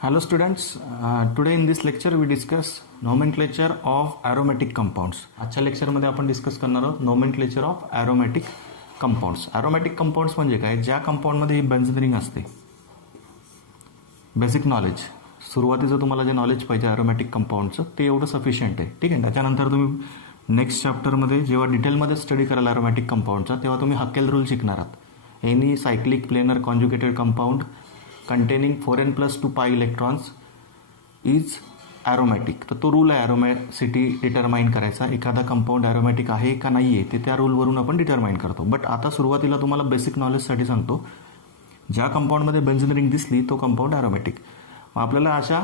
Hello students, today in this lecture we discuss nomenclature of aromatic compounds. आजच्या लेक्चरमध्ये आपण discuss करणार आहोत nomenclature of aromatic compounds. aromatic compounds म्हणजे काय? ज्या कंपाऊंडमध्ये ही बेन्झीन रिंग असते. बेसिक नॉलेज, सुरुवातीचं तुम्हाला जे नॉलेज पाहिजे अरोमॅटिक कंपाऊंडचं ते एवढं सफिशियंट आहे. ठीक आहे. त्याच्यानंतर तुम्ही नेक्स्ट चॅप्टरमध्ये जेव्हा डिटेलमध्ये स्टडी कराल अरोमॅटिक कंपाऊंडचा तेव्हा तुम्ही हकेल रूल शिकणार आहात. Any cyclic planar conjugated compound containing 4n plus 2 pi electrons is aromatic. तर तो रूल आहे ॲरोमॅसिटी डिटरमाइन करायचा. एखादा कंपाऊंड ॲरोमॅटिक आहे का नाही आहे ते त्या रूलवरून आपण डिटरमाइन करतो. बट आता सुरुवातीला तुम्हाला बेसिक नॉलेजसाठी सांगतो, ज्या कंपाऊंडमध्ये बेन्झीन रिंग दिसली तो कंपाऊंड ॲरोमॅटिक. मग आपल्याला अशा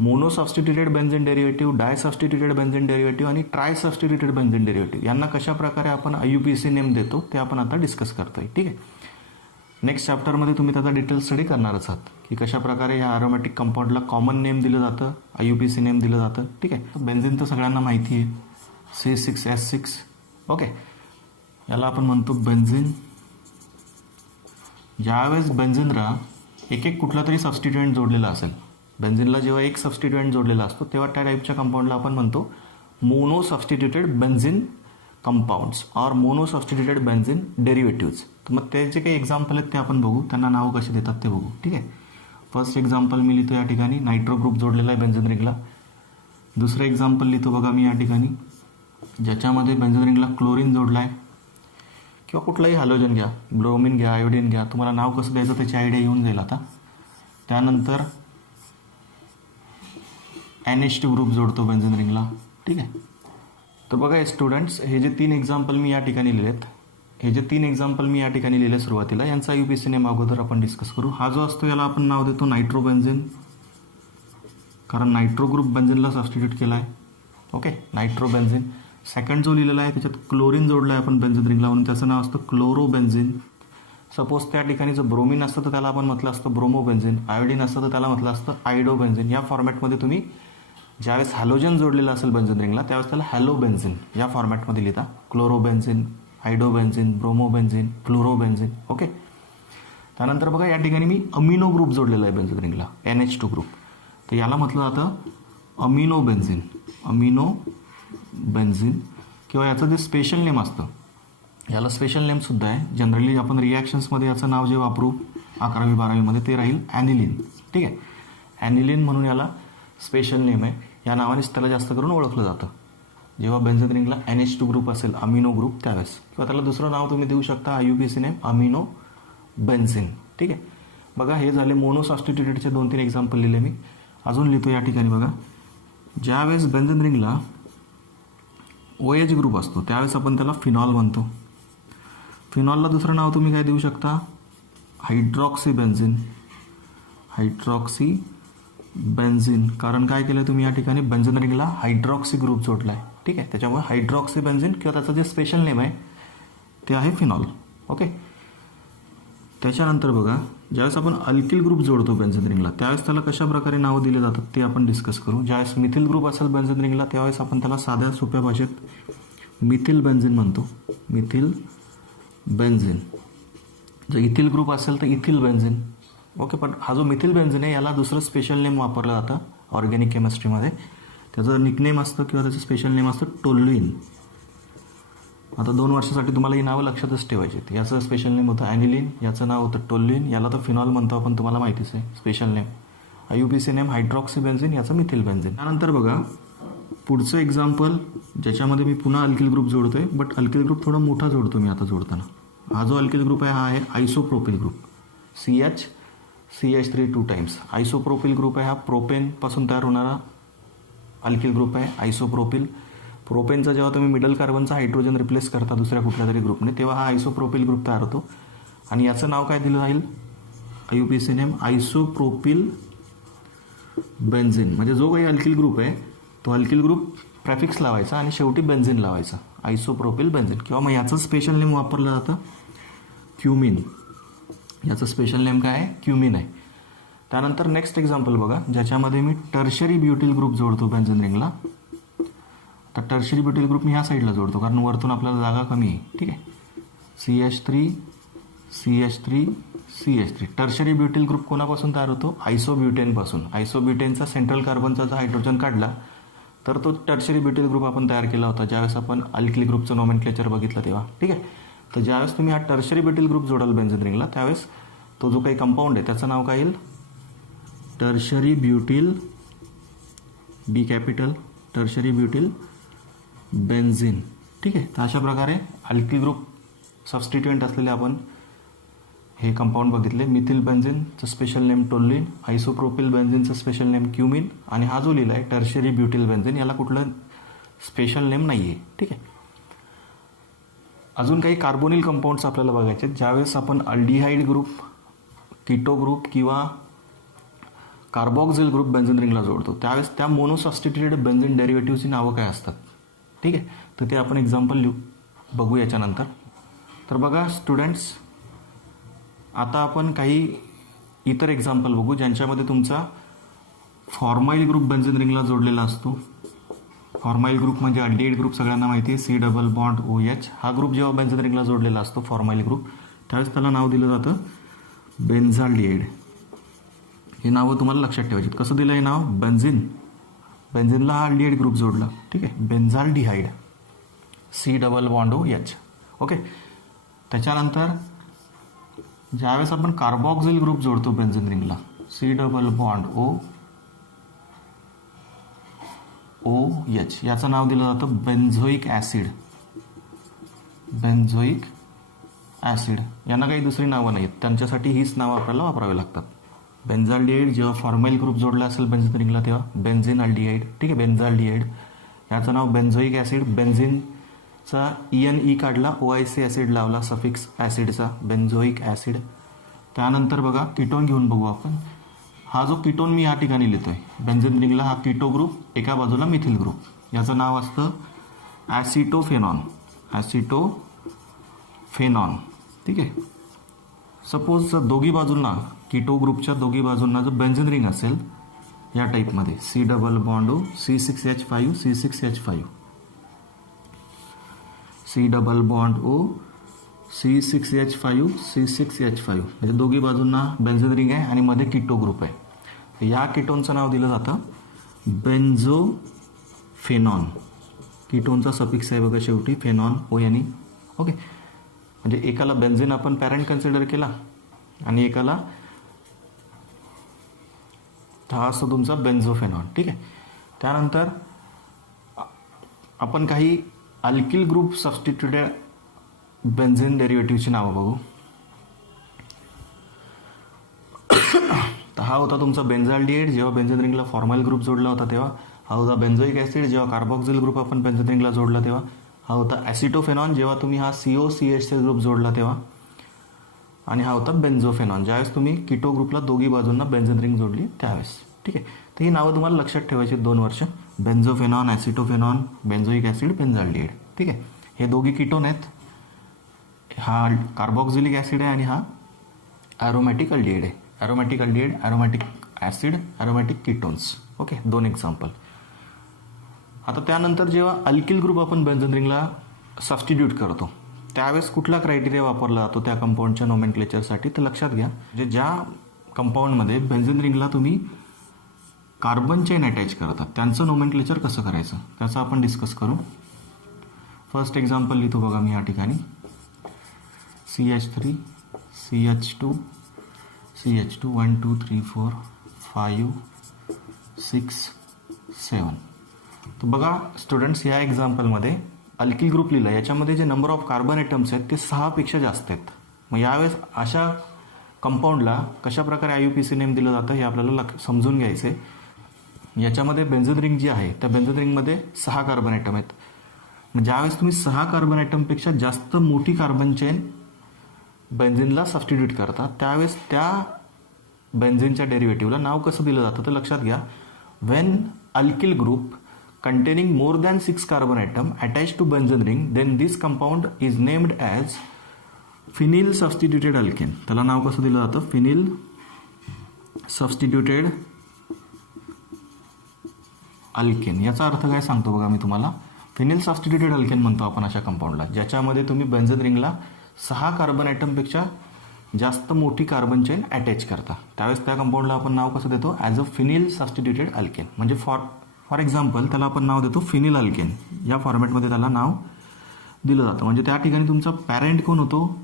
मोनो सबस्टिट्युटेड बेन्झीन डेरिव्हेटिव्ह, डाय सबस्टिट्युटेड बेन्झीन डेरिव्हेटिव्ह आणि ट्राय सबस्टिट्युटेड बेन्झीन डेरिव्हेटिव्ह यांना कशा प्रकारे आपण IUPAC नेम देतो ते आपण आता डिस्कस करतोय. ठीक आहे. नेक्स्ट चॅप्टरमध्ये तुम्ही त्याचा डिटेल स्टडी करणारच आहात की कशा प्रकारे या ॲरोमॅटिक कंपाऊंडला कॉमन नेम दिलं जातं, IUPAC नेम दिलं जातं. ठीक आहे. बेन्झीन तर सगळ्यांना माहिती आहे, C6H6. ओके, याला आपण म्हणतो बेन्झीन. ज्यावेळेस बेन्झीनला एक कुठला तरी सबस्टिट्युएंट जोडलेला असेल, बेन्झीनला जेव्हा एक सबस्टिट्युएंट जोडलेला असतो तेव्हा त्या टाईपच्या कंपाऊंडला आपण म्हणतो मोनो सबस्टिट्युटेड बेन्झीन कंपाऊंड्स और मोनो सबस्टिट्युटेड बेन्झीन डेरिव्हेटिव्ह्ज. तर मग त्याचे काही एक्झाम्पल आहेत ते आपण बघू, त्यांना नाव कसे देतात ते बघू. ठीक आहे. फर्स्ट एक्झाम्पल मी लिहितो या ठिकाणी, नायट्रो ग्रुप जोडलेला आहे बेन्झीन रिंगला. दुसरं एक्झाम्पल लिहितो बघा मी या ठिकाणी, ज्याच्यामध्ये बेन्झीन रिंगला क्लोरीन जोडला आहे किंवा कुठलाही हॅलोजन घ्या, ब्रोमिन घ्या, आयोडीन घ्या, तुम्हाला नाव कसं द्यायचं त्याची आयडिया येऊन जाईल आता. त्यानंतर NH2 ग्रुप जोडतो बेन्झीन रिंगला. ठीक आहे. तर बघा स्टुडंट्स, हे जे तीन एक्झाम्पल मी या ठिकाणी लिहिले सुरुवातीला, यांचा IUPAC नेम अगोदर आपण डिस्कस करू. हा जो असतो याला आपण नाव देतो नायट्रो बेन्झीन, कारण नायट्रो ग्रुप बेन्झीनला सबस्टिट्यूट केला आहे. Okay, nitro benzene. सेकंड जो लिहिलेला आहे त्याच्यात क्लोरीन जोडला आहे आपण बेन्झीन रिंगला म्हणून त्याचं नाव असतं क्लोरो बेन्झीन. सपोज त्या ठिकाणी जर ब्रोमिन असतं तर त्याला आपण म्हटलं असतं ब्रोमो बेन्झीन, आयोडीन असतं तर त्याला म्हटलं असतं आयडो बेन्झीन. या फॉर्मॅटमध्ये तुम्ही ज्यावेळेस हॅलोजन जोडलेलं असेल बेन्झीन रिंगला त्यावेळेस त्याला हॅलो बेन्झीन या फॉर्मॅटमध्ये लिहिता. Chloro benzene, iodo benzene, bromo benzene, fluoro benzene. Okay. त्यानंतर बघा या ठिकाणी मी अमिनो ग्रुप जोडलेला आहे बेन्झीन रिंगला, NH2 ग्रुप. तर याला म्हटलं जातं अमिनो बेन्झीन, अमिनो बेन्झीन. किंवा याचं जे स्पेशल नेम असतं याला स्पेशल नेमसुद्धा आहे. जनरली आपण रिॲक्शन्समध्ये याचं नाव जे वापरू 11वी 12वीमध्ये ते राहील ॲनिलिन. ठीक आहे. ॲनिलिन म्हणून याला स्पेशल नेम आहे. या नावानेच त्याला जास्त करून ओळखलं जातं. जेव्हा बेन्झीन रिंगला NH2 ग्रुप असेल, अमिनो ग्रुप, त्यावेळेस. किंवा त्याला दुसरं नाव तुम्ही देऊ शकता IUPAC नेम अमिनो बेन्झीन. ठीक आहे. बघा हे झाले मोनो सबस्टिट्युटेडचे 2-3 एक्झाम्पल लिहिले मी. अजून लिहितो या ठिकाणी बघा, ज्यावेळेस बेन्झीन रिंगला OH ग्रुप असतो त्यावेळेस आपण त्याला फिनॉल म्हणतो. फिनॉलला दुसरं नाव तुम्ही काय देऊ शकता, हायड्रॉक्सी बेन्झीन, हायड्रॉक्सी बेन्झीन. कारण काय केलं तुम्ही या ठिकाणी बेन्झीन रिंगला हायड्रॉक्सी ग्रुप जोडला आहे. ठीक आहे. त्याच्यामुळे हायड्रॉक्सी बेन्झीन किंवा त्याचं जे स्पेशल नेम आहे ते आहे फिनॉल. ओके. त्याच्यानंतर बघा ज्यावेळेस आपण अल्किल ग्रुप जोडतो बेन्झीन रिंगला त्यावेळेस त्याला कशा प्रकारे नावं दिले जातात ते आपण डिस्कस करू. ज्यावेळेस मिथिल ग्रुप असेल बेन्झीन रिंगला त्यावेळेस आपण त्याला साध्या सोप्या भाषेत मिथिल बेन्झीन म्हणतो, मिथिल बेन्झीन. जर इथिल ग्रुप असेल तर इथिल बेन्झीन. ओके. पण हा जो मिथिल बेन्झीन आहे याला दुसरं स्पेशल नेम वापरलं जातं ऑर्गॅनिक केमिस्ट्रीमध्ये. त्याचं निकनेम असतं किंवा त्याचं स्पेशल नेम असतं टोल्युइन. आता 2 वर्षासाठी तुम्हाला ही नावं लक्षातच ठेवायची. याचं स्पेशल नेम होतं ॲनिलिन, याचं नाव होतं टोल्युइन, याला तर फिनॉल म्हणतो आपण, तुम्हाला माहितीच आहे special name. IUPAC name hydroxy benzene, याचं मिथिल बेन्झीन. त्यानंतर बघा पुढचं एक्झाम्पल ज्याच्यामध्ये मी पुन्हा अल्किल ग्रुप जोडतोय, बट अल्किल ग्रुप थोडा मोठा जोडतो मी आता जोडताना. हा जो अल्किल ग्रुप आहे हा आहे isopropyl group, CH3 2 times. Isopropyl group आहे हा प्रोपेनपासून तयार होणारा अल्किल ग्रुप आहे आयसोप्रोपिल. प्रोपेनचा जेव्हा तुम्ही मिडल कार्बनचा हायड्रोजन रिप्लेस करता दुसऱ्या कुठल्या तरी ग्रुपने तेव्हा हा आयसोप्रोपिल ग्रुप तयार होतो. आणि याचं नाव काय दिलं जाईल, IUPAC नेम आयसोप्रोपिल बेन्झीन. म्हणजे जो काही अल्किल ग्रुप आहे तो अल्किल ग्रुप प्रेफिक्स लावायचा आणि शेवटी बेन्झीन लावायचा, आयसोप्रोपिल बेन्झीन. किंवा मग याचं स्पेशल नेम वापरलं जातं क्युमिन. याचं स्पेशल नेम काय आहे, क्युमिन आहे. त्यानंतर नेक्स्ट एक्झाम्पल बघा ज्याच्यामध्ये मी टर्शरी ब्युटिल ग्रुप जोडतो बेन्झीन रिंगला. तर टर्शरी ब्युटिल ग्रुप मी ह्या साईडला जोडतो कारण वरतून आपल्याला जागा कमी आहे. ठीक आहे. CH3 CH3. टर्शरी ब्युटिल ग्रुप कोणापासून तयार होतो? आयसोब्युटेनपासून. आयसोब्युटेनचा सेंट्रल कार्बनचा जर हायड्रोजन काढला तर तो टर्शरी ब्युटिल ग्रुप आपण तयार केला होता ज्यावेळेस आपण अल्किल ग्रुपचं नोमेनक्लेचर बघितलं तेव्हा. ठीक आहे. तर ज्यावेळेस तुम्ही हा टर्शरी ब्युटिल ग्रुप जोडाल बेन्झीन रिंगला त्यावेळेस तो जो काही कंपाऊंड आहे त्याचं नाव काय येईल? टर्शरी ब्युटिल, बी कॅपिटल, टर्शरी ब्युटिल बेन्झीन. ठीक आहे. तर अशा प्रकारे अल्किल ग्रुप सबस्टिट्युएंट असलेले आपण हे कंपाऊंड बघितले. मिथिल बेन्झीनचं स्पेशल नेम टोल्युइन, आयसोप्रोपिल बेन्झीनचं स्पेशल नेम क्युमिन आणि हा जो लिहिला आहे टर्शरी ब्युटिल बेन्झीन याला कुठलं स्पेशल नेम नाही आहे. ठीक आहे. अजून काही कार्बोनिल कंपाऊंड्स आपल्याला बघायचे ज्यावेळेस आपण अल्डिहाइड ग्रुप, कीटो ग्रुप किंवा कार्बॉक्झिल ग्रुप बेन्झीन रिंगला जोडतो त्यावेळेस त्या मोनोसब्स्टिट्युटेड बेन्झीन डेरिव्हेटिव्हची नावं काय असतात? ठीक आहे. तर ते आपण एक्झाम्पल बघू याच्यानंतर. तर बघा स्टुडंट्स, आता आपण काही इतर एक्झाम्पल बघू ज्यांच्यामध्ये तुमचा फॉर्माइल ग्रुप बेन्झीन रिंगला जोडलेला असतो. फॉर्माइल ग्रुप म्हणजे अल्डिहाइड ग्रुप सगळ्यांना माहिती आहे, C+OH. हा ग्रुप जेव्हा बेन्झीन रिंगला जोडलेला असतो फॉर्माइल ग्रुप त्यावेळेस त्याला नाव दिलं जातं बेन्झाल्डिहाइड. हे नावं तुम्हाला लक्षात ठेवायची. कसं दिलं हे नाव? बेन्झीनला हा अल्डिहाइड ग्रुप जोडला. ठीक आहे. बेन्झाल्डिहाइड, C+OH. ओके. त्याच्यानंतर ज्यावेळेस आपण कार्बॉक्झिल ग्रुप जोडतो बेन्झीन रिंगला C+OH, याचं नाव दिलं जातं बेन्झोइक ॲसिड. बेन्झोइक ॲसिड यांना काही दुसरी नावं नाहीत, त्यांच्यासाठी हीच नावं आपल्याला वापरावी लागतात. बेन्झाल्डिहाइड जेव्हा फॉर्माइल ग्रुप जोडला असेल बेन्झीन रिंगला तेव्हा बेन्झीन अल्डिहाइड. ठीक आहे. बेन्झाल्डिहाइड याचं नाव बेन्झोइक ॲसिड. बेन्झीनचा ENE काढला, OIC ॲसिड लावला सफिक्स ॲसिडचा, बेन्झोइक ॲसिड. त्यानंतर बघा कीटोन घेऊन बघू आपण. हा जो कीटोन मी या ठिकाणी लिहितोय बेन्झीन रिंगला, हा कीटो ग्रुप, एका बाजूला मिथिल ग्रुप. याचं नाव असतं ॲसिटोफेनॉन. ॲसिटोफेनॉन. ठीक आहे. सपोज दोघी बाजूंना कीटो ग्रुपच्या दोघी बाजूंना जर बेन्झीन रिंग असेल या टाईपमध्ये C+O, C6H5, C6H5, C+O, C6H5, C6H5 म्हणजे दोघी बाजूंना बेन्झीन रिंग आहे आणि मध्ये कीटो ग्रुप आहे. तर या कीटोनचं नाव दिलं जातं बेन्झोफेनॉन. कीटोनचा सफिक्स आहे बघा शेवटी, फेनॉन, ONE. ओके. म्हणजे एकाला बेन्झीन आपण पॅरेंट कन्सिडर केला आणि एकाला हा असतो तुमचा बेन्झोफेनॉन. ठीक आहे. त्यानंतर आपण काही अल्किल ग्रुप सबस्टिट्युटेड बेन्झीन डेरिव्हेटिव्हची नावं बघू. तर हा होता तुमचा बेन्झाल्डिहाइड जेव्हा बेन्झीन रिंगला फॉर्माइल ग्रुप जोडला होता तेव्हा. हा होता बेन्झोइक ॲसिड जेव्हा कार्बॉक्झिल ग्रुप आपण बेन्झीन रिंगला जोडला तेव्हा. हा होता ॲसिटोफेनॉन जेव्हा तुम्ही हा COCH ग्रुप जोडला तेव्हा. आणि हा होता बेन्झोफेनॉन ज्यावेळेस तुम्ही कीटो ग्रुपला दोघी बाजूंना बेन्झीन रिंग जोडली त्यावेळेस. ठीक आहे. तर ही नावं तुम्हाला लक्षात ठेवायची 2 वर्ष. बेन्झोफेनॉन, ॲसिटोफेनॉन, बेन्झोइक ॲसिड, बेन्झाल्डिहाइड. ठीक आहे. हे दोघी कीटोन आहेत. हा कार्बॉक्झिलिक ॲसिड आहे आणि हा ॲरोमॅटिक अल्डिहाइड आहे. Aromatic aldehyde, aromatic acid, aromatic ketones. Okay. 2 example. आता त्यानंतर जेव्हा अल्किल ग्रुप आपण बेन्झीन रिंगला सबस्टिट्यूट करतो त्यावेळेस कुठला क्रायटेरिया वापरला जातो त्या कंपाऊंडच्या नोमेनक्लेचरसाठी? तर लक्षात घ्या, म्हणजे ज्या कंपाऊंडमध्ये बेन्झीन रिंगला तुम्ही कार्बन चेन अटॅच करतात त्यांचं नोमेनक्लेचर कसं करायचं त्याचं आपण डिस्कस करू. फर्स्ट एक्झाम्पल लिहितो बघा मी या ठिकाणी. CH3, CH2, CH2, 1 2 3 4 5 6 7. तर बघा स्टुडंट्स, या एक्झाम्पलमध्ये अल्किल ग्रुप लिहिला, याच्यामध्ये जे नंबर ऑफ कार्बन ॲटम्स आहेत ते 6 पेक्षा जास्त आहेत. मग यावेळेस अशा कंपाऊंडला कशा प्रकारे IUPAC नेम दिलं जातं हे आपल्याला समजून घ्यायचं आहे. याच्यामध्ये बेन्झीन रिंग जी आहे त्या बेन्झीन रिंगमध्ये 6 कार्बन ॲटम आहेत. मग ज्यावेळेस तुम्ही 6 कार्बन ॲटमपेक्षा जास्त मोठी कार्बन चेन बेन्झीनला सबस्टिट्यूट करता त्यावेळेस त्या बेन्झीनच्या डेरिव्हेटिव्हला नाव कसं दिलं जातं तर लक्षात घ्या. Wien alkyl group containing more than 6 carbon atom attached to benzene ring, then this compound is named as phenyl substituted alkene. त्याला नाव कसं दिलं जातं? phenyl substituted alkene. याचा अर्थ काय सांगतो बघा मी तुम्हाला. phenyl substituted alkene म्हणतो आपण अशा कंपाऊंडला ज्याच्यामध्ये तुम्ही बेन्झीन रिंगला 6 कार्बन ॲटमपेक्षा जास्त मोठी कार्बन चेन अटॅच करता, त्यावेळेस त्या कंपाऊंडला आपण नाव कसं देतो, as a phenyl substituted alkane. म्हणजे फॉर एक्झाम्पल त्याला आपण नाव देतो फिनिल अल्केन. या फॉर्मॅटमध्ये त्याला नाव दिलं जातं. म्हणजे त्या ठिकाणी तुमचा पॅरेंट कोण होतो,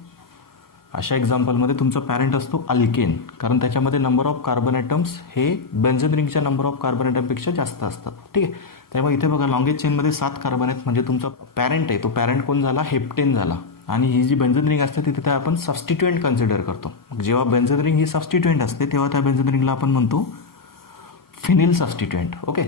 अशा एक्झाम्पलमध्ये तुमचा पॅरेंट असतो अल्केन, कारण त्याच्यामध्ये नंबर ऑफ कार्बन ॲटम्स हे बेन्झीन रिंगच्या नंबर ऑफ कार्बन ॲटमपेक्षा जास्त असतात. ठीक आहे. त्यामुळे इथे बघा लॉंगेस्ट चेनमध्ये 7 कार्बन आहेत, म्हणजे तुमचा पॅरेंट आहे तो पॅरेंट कोण झाला, हेप्टेन झाला. आणि ही जी बेन्झीन रिंग असते तिथे आपण सबस्टिट्युएंट कन्सिडर करतो. जेव्हा बेन्झीन रिंग ही सबस्टिट्युएंट असते तेव्हा त्या बेन्झीन रिंगला आपण म्हणतो फिनिल सबस्टिट्युएंट. ओके.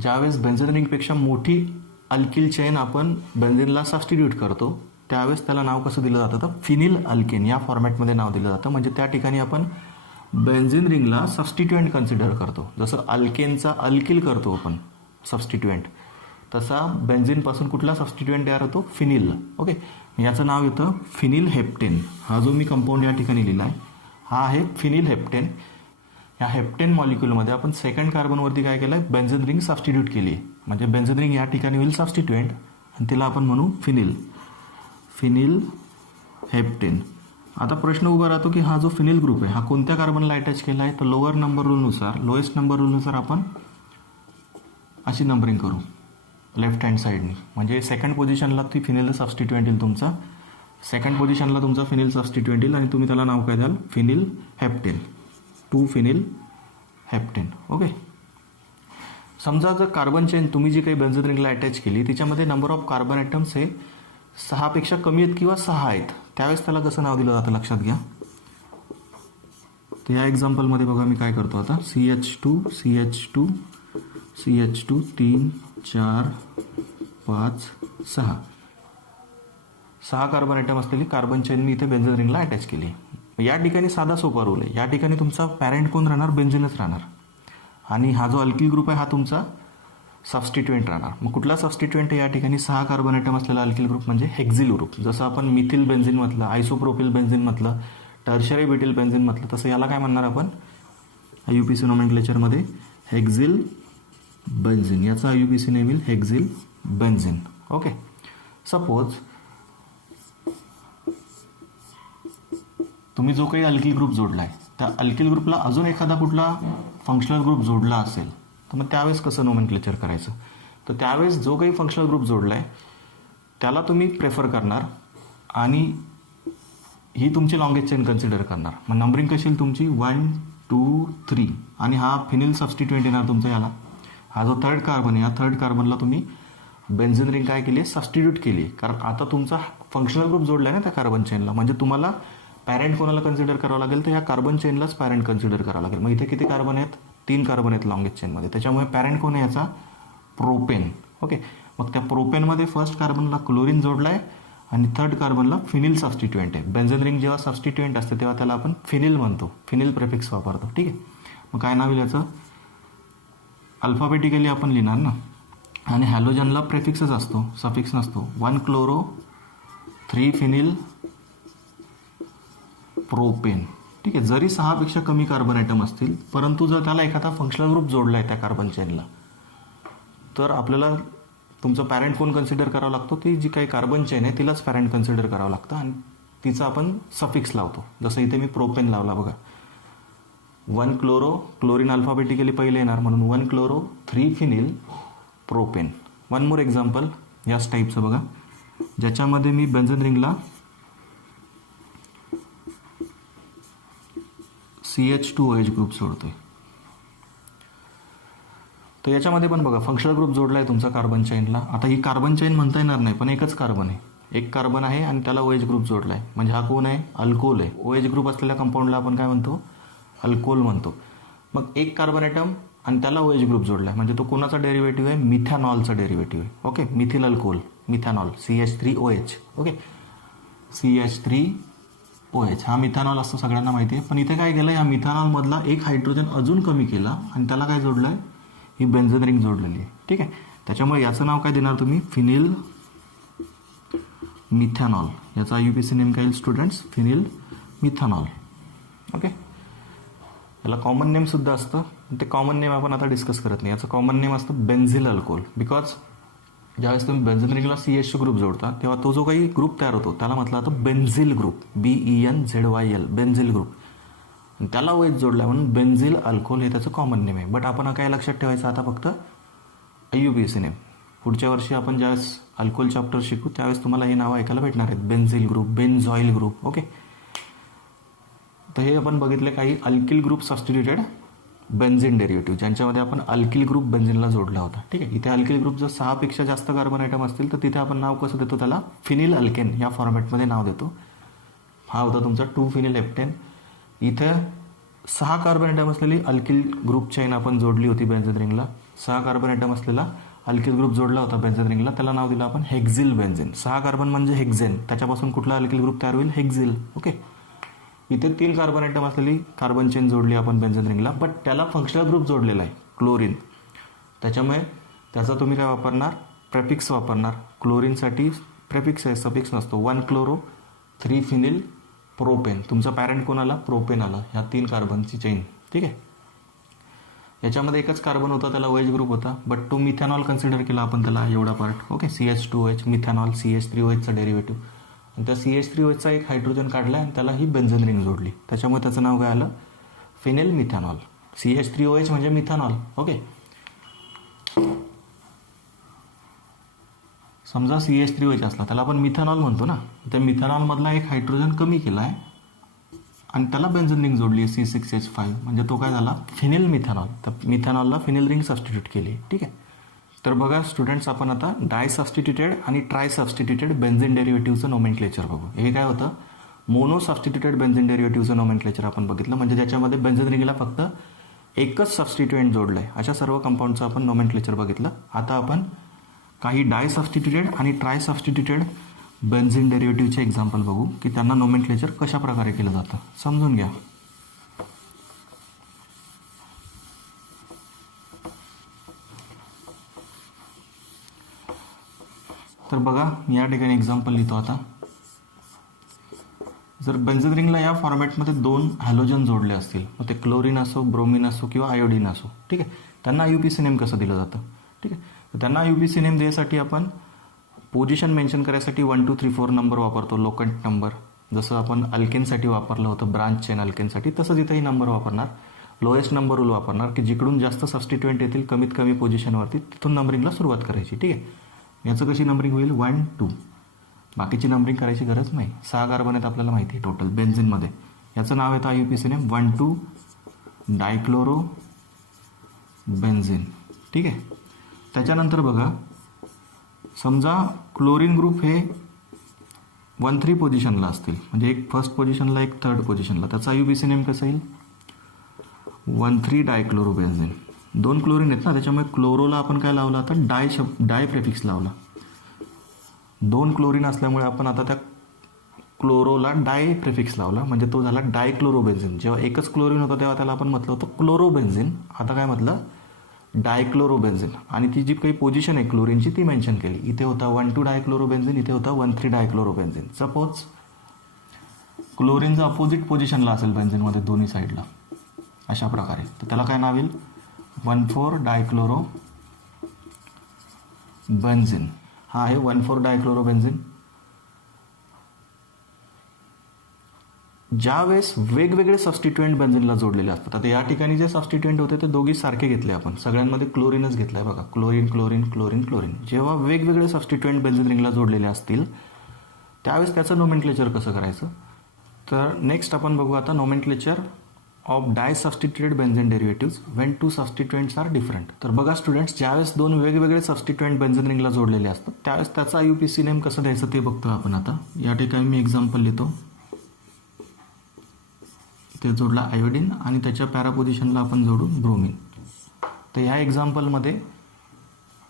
ज्यावेळेस बेन्झीन रिंगपेक्षा मोठी अल्किल चेन आपण बेन्झीनला सबस्टिट्यूट करतो त्यावेळेस त्याला नाव कसं दिलं जातं, तर फिनिल अल्केन या फॉर्मॅटमध्ये नाव दिलं जातं. म्हणजे त्या ठिकाणी आपण बेन्झीन रिंगला सबस्टिट्युएंट कन्सिडर करतो. जसं अल्केनचा अल्किल करतो आपण सबस्टिट्युएंट, तसा बेन्झीनपासून कुठला सबस्टिट्युएंट तयार होतो, फिनिल. ओके. याचं नाव येतं फिनिल हेप्टेन. हा जो मी कंपाऊंड या ठिकाणी लिहिला आहे हा आहे फिनिल हेप्टेन. या हेप्टेन मॉलिक्यूलमध्ये आपण सेकंड कार्बनवरती काय केलं आहे, बेन्झीन रिंग सबस्टिट्यूट केली आहे. म्हणजे बेन्झीन रिंग या ठिकाणी होईल सबस्टिट्युएंट आणि तिला आपण म्हणू फिनिल हेप्टेन. आता प्रश्न उभा राहतो की हा जो फिनिल ग्रुप आहे हा कोणत्या कार्बनला अटॅच केला आहे, तर लोअर नंबर रूलनुसार, लोएस्ट नंबर रूलनुसार आपण अशी नंबरिंग करू लेफ्ट हँड साईडनी. म्हणजे सेकंड पोझिशनला ती फिनिल सबस्टिट्युएंट येईल तुमचा, सेकंड पोझिशनला तुमचा फिनिल सबस्टिट्युएंट येईल आणि तुम्ही त्याला नाव काय द्याल, phenyl heptane, 2 phenyl heptane. Okay. समजा जर कार्बन चेन तुम्ही जी काही बेन्झीन रिंगला अटॅच केली तिच्यामध्ये नंबर ऑफ कार्बन ॲटम्स हे 6 पेक्षा कमी आहेत किंवा 6 आहेत, त्यावेळेस त्याला कसं नाव दिलं जातं लक्षात घ्या. तर या एक्झाम्पलमध्ये बघा मी काय करतो आता, CH2 3 4 5 6 कार्बन ॲटम असलेली कार्बन चेन मी इथे बेन्झीन रिंगला अटॅच केली. या ठिकाणी साधा सोपा रूल आहे. या ठिकाणी तुमचा पॅरेंट कोण राहणार, बेन्झीनच राहणार. आणि हा जो अल्किल ग्रुप आहे हा तुमचा सबस्टिट्युएंट राहणार. मग कुठला सबस्टिट्युएंट आहे या ठिकाणी, 6 कार्बन ॲटम असलेला अल्किल ग्रुप म्हणजे हेक्झिल ग्रुप. जसं आपण मिथिल बेन्झीन म्हटलं, आयसोप्रोपिल बेन्झीन म्हटलं, टर्शरी ब्युटिल बेन्झीन म्हटलं, तसं याला काय म्हणणार आपण IUPAC नोमेनक्लेचरमध्ये हेक्झिल बेन्झीन. याचा IUPAC नेम येईल हेक्झिल बेन्झीन. ओके. सपोज तुम्ही जो काही अल्किल ग्रुप जोडला आहे त्या अल्किल ग्रुपला अजून एखादा कुठला फंक्शनल ग्रुप जोडला असेल तर मग त्यावेळेस कसं नोमेनक्लेचर करायचं, तर त्यावेळेस जो काही फंक्शनल ग्रुप जोडला आहे त्याला तुम्ही प्रेफर करणार आणि ही तुमची लॉंगेस्ट चेन कन्सिडर करणार. मग नंबरिंग कशी येईल तुमची 1 2 3 आणि हा फिनिल सबस्टिट्युएंट येणार तुमचा. याला हा जो थर्ड कार्बन आहे या थर्ड कार्बनला तुम्ही बेन्झीन रिंग काय केली आहे, सबस्टिट्यूट केली आहे. कारण आता तुमचा फंक्शनल ग्रुप जोडला आहे ना त्या कार्बन चेनला, म्हणजे तुम्हाला पॅरेंट कोणाला कन्सिडर करावं लागेल, तर या कार्बन चेनलाच पॅरेंट कन्सिडर करावं लागेल. मग इथे किती कार्बन आहेत, 3 कार्बन आहेत लॉंगेस्ट चेनमध्ये. त्याच्यामुळे पॅरेंट कोण आहे याचा, प्रोपेन. ओके. मग त्या प्रोपेनमध्ये फर्स्ट कार्बनला क्लोरीन जोडला आहे आणि थर्ड कार्बनला फिनिल सबस्टिट्युएंट आहे. बेन्झीन रिंग जेव्हा सबस्टिट्युएंट असते तेव्हा त्याला आपण फिनिल म्हणतो, फिनिल प्रेफिक्स वापरतो. ठीक आहे. मग काय नाव येईल याचं, अल्फाबेटिकली आपण लिहिणार ना. आणि हॅलोजनला प्रेफिक्सच असतो, सफिक्स नसतो. 1 क्लोरो 3 फिनिल प्रोपेन. ठीक आहे. जरी 6 पेक्षा कमी कार्बन ॲटम असतील परंतु जर त्याला एखादा फंक्शनल ग्रुप जोडला आहे त्या कार्बन चेनला तर आपल्याला तुमचं पॅरेंट कोण कन्सिडर करावं लागतो, ती जी काही कार्बन चेन आहे तिलाच पॅरेंट कन्सिडर करावं लागतं आणि तिचा आपण सफिक्स लावतो. जसं इथे मी प्रोपेन लावला बघा. 1 क्लोरो, क्लोरीन अल्फाबेटिकली पहिले येणार म्हणून 1 chloro 3 phenyl propane. 1 more example याच टाईपचं बघा, ज्याच्यामध्ये मी बेन्झीन रिंगला CH2OH ग्रुप जोडतोय. तर याच्यामध्ये पण बघा फंक्शनल ग्रुप जोडला आहे तुमचा कार्बन चेनला. आता ही कार्बन चेन म्हणता येणार नाही पण एकच कार्बन आहे, एक कार्बन आहे आणि त्याला OH ग्रुप जोडला आहे. म्हणजे हा कोण आहे, अल्कोहोल आहे. OH ग्रुप असलेल्या कंपाऊंडला आपण काय म्हणतो, अल्कोहोल म्हणतो. मग एक कार्बन ॲटम आणि त्याला OH ग्रुप जोडला आहे म्हणजे तो कोणाचा डेरिव्हेटिव्ह आहे, मिथॅनॉलचा डेरिव्हेटिव्ह आहे. Okay. Methyl alcohol, methanol, CH3OH. Okay. CH3OH हा मिथॅनॉल असतो सगळ्यांना माहिती आहे. पण इथे काय केलं, या मिथॅनॉलमधला एक हायड्रोजन अजून कमी केला आणि त्याला काय जोडलं आहे, ही बेन्झीन रिंग जोडलेली आहे. ठीक आहे. त्याच्यामुळे याचं नाव काय देणार तुम्ही, फिनिल मिथॅनॉल. याचा IUPAC नेम काय येईल स्टुडंट्स, फिनिल मिथॅनॉल. ओके. याला कॉमन नेमसुद्धा असतं, ते कॉमन नेम आपण आता डिस्कस करत नाही. याचं कॉमन नेम असतं बेन्झिल अल्कोहोल. बिकॉज ज्यावेळेस तुम्ही बेन्झिन रिंगला CH ग्रुप जोडता तेव्हा तो जो काही ग्रुप तयार होतो त्याला म्हटलं जातं बेन्झिल ग्रुप, BENZYL, बेन्झिल ग्रुप. त्याला OH जोडला म्हणून बेन्झिल अल्कोहोल हे त्याचं कॉमन नेम आहे. बट आपण काय लक्षात ठेवायचं आता फक्त IUPAC नेम. पुढच्या वर्षी आपण ज्यावेळेस अल्कोहोल चॅप्टर शिकू त्यावेळेस तुम्हाला हे नाव ऐकायला भेटणार आहेत, बेन्झिल ग्रुप, बेन्झॉइल ग्रुप. ओके, तर हे आपण बघितले काही alkyl group substituted benzene derivative ज्यांच्यामध्ये आपण अल्किल ग्रुप बेन्झिनला जोडला होता. ठीक आहे, इथे अल्किल ग्रुप जर 6 पेक्षा जास्त कार्बन आयटम असतील तर तिथे आपण नाव कसं देतो, त्याला फिनिल अल्केन या फॉर्मॅटमध्ये नाव देतो. हा होता तुमचा 2 फिनिल हेप्टेन. इथे 6 कार्बन आयटम असलेली अल्किल ग्रुप चेन आपण जोडली होती बेन्झिन रिंगला. 6 कार्बन आयटम असलेला अल्किल ग्रुप जोडला होता बेन्झिन रिंगला, त्याला नाव दिलं आपण हेक्झिल बेन्झिन. 6 कार्बन म्हणजे हेक्झेन, त्याच्यापासून कुठला अल्किल ग्रुप तयार होईल, हेक्झिल. ओके, इथे 3 कार्बन आयटम असलेली कार्बन चेन जोडली आपण बेन्झिन रिंगला, बट त्याला फंक्शनल ग्रुप जोडलेला आहे क्लोरीन. त्याच्यामुळे त्याचा तुम्ही काय वापरणार, प्रेफिक्स वापरणार. क्लोरीनसाठी प्रेफिक्स आहे, सफिक्स नसतो. 1 क्लोरो 3 फिनिल प्रोपेन. तुमचा पॅरेंट कोण आला, प्रोपेन आला. ह्या 3 कार्बनची चेन. ठीक आहे, याच्यामध्ये एकच कार्बन होता, त्याला OH ग्रुप होता, बट तो मिथॅनॉल कन्सिडर केला आपण त्याला, एवढा पार्ट. ओके, CH2OH मिथॅनॉल, CH3OHचा डेरिव्हेटिव्ह. आणि त्या CH3OHचा एक हायड्रोजन काढला आणि त्याला ही बेन्झिन रिंग जोडली, त्याच्यामुळे त्याचं नाव काय आलं, फिनेल मिथॅनॉल. CH3OH म्हणजे मिथॅनॉल. ओके, समजा CH3OH असला त्याला आपण मिथॅनॉल म्हणतो ना, त्या मिथॅनॉलमधला एक हायड्रोजन कमी केला आहे आणि त्याला बेन्झिन रिंग जोडली आहे C6H5, म्हणजे तो काय झाला, फिनिल मिथॅनॉल. तर मिथॅनॉलला फिनिल रिंग सबस्टिट्यूट केली. ठीक आहे, तर बघा स्टुडंट्स, आपण आता डाय सबस्टिट्यूटेड आणि ट्राय सबस्टिट्यूटेड बेन्झिन डेरिव्हेटिव्हचं नोमेनक्लेचर बघू. हे काय होतं, मोनो सबस्टिट्यूटेड बेन्झिन डेरिव्हेटिव्हचं नोमेनक्लेचर आपण बघितलं, म्हणजे ज्याच्यामध्ये बेन्झिन रिंगला फक्त एकच सबस्टिट्युएंट जोडलं आहे, अशा सर्व कंपाऊंडचं आपण नोमेनक्लेचर बघितलं. आता आपण काही डाय सबस्टिट्यूटेड आणि ट्राय सबस्टिट्यूटेड बेन्झिन डेरिव्हेटिव्हचे एक्झाम्पल बघू की त्यांना नोमेनक्लेचर कशा प्रकारे केलं जातं, समजून घ्या. तर बघा, या ठिकाणी एक्झाम्पल लिहितो आता. जर बेन्झिन रिंगला या फॉर्मॅटमध्ये 2 हॅलोजन जोडले असतील, मग ते क्लोरीन असो, ब्रोमिन असो किंवा आयोडीन असो, ठीक आहे, त्यांना IUPAC नेम कसं दिलं जातं. ठीक आहे, तर त्यांना IUPAC नेम द्यायसाठी आपण पोझिशन मेन्शन करायसाठी 1 2 3 4 नंबर वापरतो, लोकंट नंबर. जसं आपण अल्केनसाठी वापरलं होतं, ब्रांच चेन अल्केनसाठी, तसंच इथंही नंबर वापरणार. लोएस्ट नंबर रूल वापरणार की जिकडून जास्त सबस्टिट्युएंट येतील कमीत कमी पोझिशनवरती, तिथून नंबरिंगला सुरुवात करायची. ठीक आहे, याचं कशी नंबरिंग होईल, 1 2. बाकीची नंबरिंग करायची गरज नाही. 6 कार्बन आहेत आपल्याला माहिती आहे टोटल बेन्झिनमध्ये. याचं नाव येतं IUPAC नेम 1 2 डायक्लोरो बेन्झिन. ठीक आहे, त्याच्यानंतर बघा, समजा क्लोरीन ग्रुप हे 1 3 पोझिशनला असतील, म्हणजे एक फर्स्ट पोझिशनला एक थर्ड पोझिशनला, त्याचा IUPAC नेम कसं येईल, 1 3 डायक्लोरो बेन्झिन. 2 क्लोरीन आहेत ना, त्याच्यामुळे क्लोरोला आपण काय लावला, आता डाय प्रेफिक्स लावला. 2 क्लोरीन असल्यामुळे आपण आता त्या क्लोरोला डाय प्रेफिक्स लावला, म्हणजे तो झाला डायक्लोरोबेन्झिन. जेव्हा एकच क्लोरीन होतं तेव्हा त्याला आपण म्हटलं होतं क्लोरोबेन्झिन, आता काय म्हटलं, डायक्लोरोबेन्झिन. आणि ती जी काही पोझिशन आहे क्लोरीनची ती मेन्शन केली. इथे होता 1 2 डायक्लोरोबेन्झिन, इथे होता 1 3 डायक्लोरोबेन्झिन. सपोज क्लोरीनचं अपोजिट पोझिशनला असेल बेन्झिनमध्ये दोन्ही साईडला, अशा प्रकारे, तर त्याला काय नाव येईल, 1 4 डायक्लोरो बेन्झिन. हा आहे 1 4 डायक्लोरो बेन्झिन. ज्यावेळेस वेगवेगळे सबस्टिट्युएंट बेन्झिनला जोडलेले असतात, आता या ठिकाणी जे सबस्टिट्युएंट होते ते दोघी सारखे घेतले आपण, सगळ्यांमध्ये क्लोरीनच घेतलाय बघा, क्लोरीन क्लोरीन क्लोरीन क्लोरीन. जेव्हा वेगवेगळे सबस्टिट्युएंट बेन्झिन रिंगला जोडलेले असतील त्यावेळेस त्याचं नोमेनक्लेचर कसं करायचं. तर नेक्स्ट आपण बघू आता nomenclature of di substituted benzene derivatives when 2 substituents are different. तर बघा स्टुडंट्स, ज्यावेळेस 2 वेगवेगळे सबस्टिट्युएंट बेन्झिन रिंगला जोडलेले असतात त्यावेळेस त्याचा IUPAC नेम कसं द्यायचं ते बघतो आपण आता. या ठिकाणी मी एक्झाम्पल लिहितो. ते जोडला आयोडीन आणि त्याच्या पॅरापोझिशनला आपण जोडू ब्रोमिन. तर ह्या एक्झाम्पलमध्ये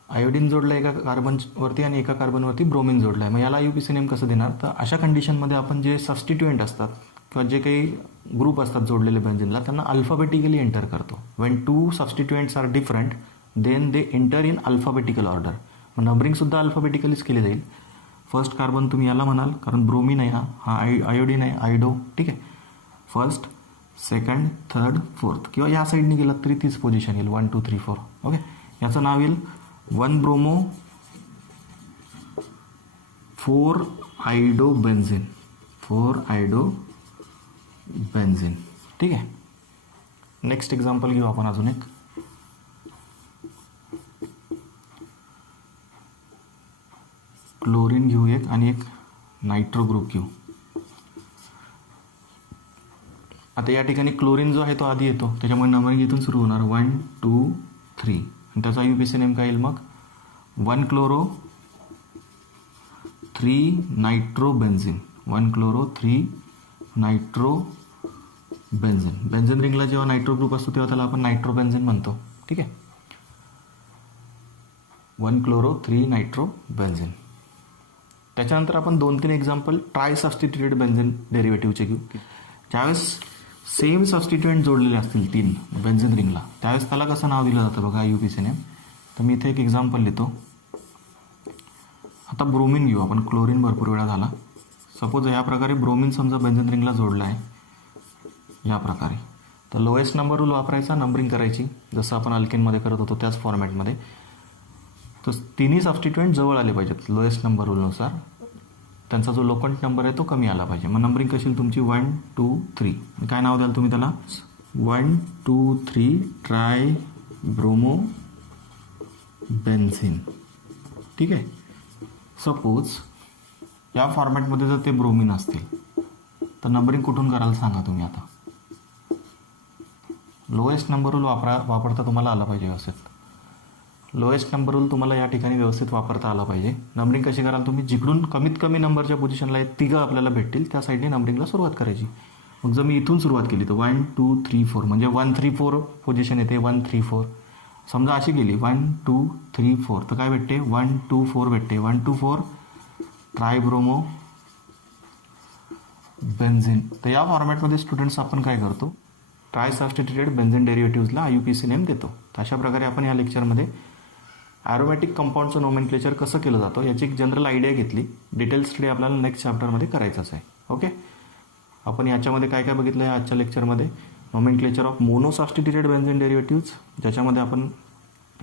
आयोडीन जोडलं एका कार्बनवरती आणि एका कार्बनवरती ब्रोमिन जोडलं आहे. मग याला IUPAC नेम कसं देणार, तर अशा कंडिशनमध्ये आपण जे सबस्टिट्युएंट असतात किंवा जे काही ग्रुप असतात जोडलेले बेन्झिनला त्यांना अल्फाबेटिकली एंटर करतो. When 2 substituents are different then they enter in alphabetical order. मग नंबरिंगसुद्धा अल्फाबेटिकलीच केली जाईल. फर्स्ट कार्बन तुम्ही याला म्हणाल, कारण ब्रोमिन आहे, हा आयोडीन आहे, आयडो. ठीक आहे, फर्स्ट सेकंड थर्ड फोर्थ, किंवा या साईडने गेलात तरी तीच पोझिशन येईल, 1 2 3 4. ओके, याचं नाव येईल 1 ब्रोमो 4 आयडोबेन्झिन. 4 आयडोबेन्झिन. ठीक आहे. नेक्स्ट एक्झाम्पल घेऊ आपण अजून एक. क्लोरीन घेऊ एक आणि एक नायट्रो ग्रुप घेऊ. आता या ठिकाणी क्लोरीन जो आहे तो आधी येतो, त्याच्यामुळे नंबरिंग इथून सुरू होणार 1 2 3 आणि त्याचा UPC नेम काय येईल मग 1 chloro 3 nitrobenzene. 1 chloro 3 nitrobenzene. Benzene रिंगला जेव्हा नायट्रो ग्रुप असतो तेव्हा त्याला आपण नायट्रोबेन्झिन म्हणतो. ठीक आहे. 1 क्लोरो 3 नायट्रोबेन्झिन. त्याच्यानंतर आपण 2-3 एक्झाम्पल ट्राय सबस्टिट्युटेड बेन्झिन डेरिव्हेटिव्हचे घेऊ. ज्यावेळेस सेम सबस्टिट्युएंट जोडलेले असतील 3 बेन्झिन रिंगला, त्यावेळेस त्याला कसं नाव दिलं जातं बघा UPC नेम. तर मी इथे एक एक्झाम्पल लिहितो. आता ब्रोमिन घेऊ आपण. क्लोरीन भरपूर वेळा झाला. सपोज या प्रकारे ब्रोमिन समजा बेन्झिन रिंगला जोडला आहे या प्रकारे, तर लोएस्ट नंबर रूल वापरायचा, नंबरिंग करायची जसं आपण अल्केनमध्ये करत होतो त्याच फॉर्मॅटमध्ये. तर तिन्ही सबस्टिट्युएंट जवळ आले पाहिजेत लोएस्ट नंबर रूलनुसार. त्यांचा जो लोकंट नंबर आहे तो कमी आला पाहिजे. मग नंबरिंग कशी तुमची 1 2 3. काय नाव द्याल तुम्ही त्याला 1 2 3 ट्राय ब्रोमो बेन्झिन. ठीक आहे. सपोज या फॉर्मॅटमध्ये जर ते ब्रोमिन असतील तर नंबरिंग कुठून कराल सांगा तुम्ही. आता लोएस्ट नंबर रूल वापरता तुम्हाला आला पाहिजे व्यवस्थित. लोएस्ट नंबर रूल तुम्हाला या ठिकाणी व्यवस्थित वापरता आला पाहिजे. नंबरिंग कशी कराल तुम्ही, जिकडून कमीत कमी नंबरच्या पोझिशनला आहेत तिघं आपल्याला भेटतील त्या साईडने नंबरिंगला सुरुवात करायची. मग जर मी इथून सुरुवात केली तर 1 2 3 4 म्हणजे 1 3 4 पोझिशन येते. 1 3 4 समजा अशी गेली 1 2 3 4 तर काय भेटते 1 2 4 भेटते. 1 2 4 ट्रायब्रोमो बेन्झिन. तर या फॉर्मॅटमध्ये स्टुडंट्स आपण काय करतो, ट्राय सबस्टिट्युटेड बेन्झिन डेरिव्हेटिव्हजला UPC नेम देतो. तर अशा प्रकारे आपण या लेक्चरमध्ये ॲरोमॅटिक कंपाऊंडचं नोमेनक्लेचर कसं केलं जातं याची एक जनरल आयडिया घेतली. डिटेल स्टडी आपल्याला नेक्स्ट चॅप्टरमध्ये करायचंच आहे. ओके. आपण याच्यामध्ये काय काय बघितलं आहे आजच्या लेक्चरमध्ये, nomenclature of mono substituted benzene derivatives, ज्याच्यामध्ये आपण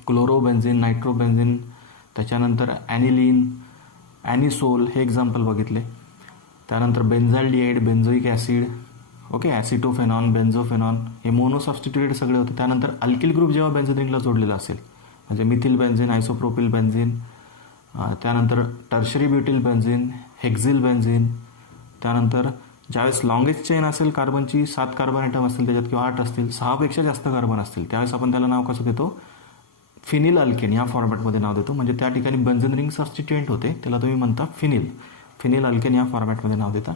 क्लोरोबेन्झिन, नायट्रोबेन्झिन, त्याच्यानंतर ॲनिलीन, ॲनिसोल हे एक्झाम्पल बघितले. त्यानंतर बेन्झाल्डिहाइड, बेन्झोइक ॲसिड, ओके, ॲसिटोफेनॉन, बेन्झोफेनॉन हे मोनो सबस्टिट्युटेड सगळे होते. त्यानंतर अल्किल ग्रुप जेव्हा बेन्झिन रिंगला जोडलेला असेल म्हणजे मिथिल बेन्झिन, आयसोप्रोपिल बेन्झिन, त्यानंतर टर्शरी ब्युटिल बेन्झिन, हेक्झिल बेन्झिन, त्यानंतर ज्यावेळेस लॉंगेस्ट चेन असेल कार्बनची 7 कार्बन ॲटम असतील त्याच्यात किंवा 8 असतील, 6 पेक्षा जास्त कार्बन असतील त्यावेळेस आपण त्याला नाव कसं देतो, फिनिल अल्केन या फॉर्मॅटमध्ये नाव देतो. म्हणजे त्या ठिकाणी बेन्झिन रिंग सबस्टिट्युएंट होते त्याला तुम्ही म्हणता फिनिल अल्केन या फॉर्मॅटमध्ये नाव देता.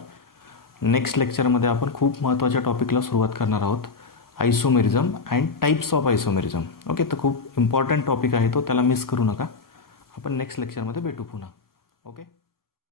नेक्स्ट लेक्चरमध्ये आपण खूप महत्त्वाच्या टॉपिकला सुरुवात करणार आहोत, isomerism and types of isomerism. Okay. तर खूप इम्पॉर्टंट टॉपिक आहे तो, त्याला मिस करू नका. आपण नेक्स्ट लेक्चरमध्ये भेटू पुन्हा. ओके.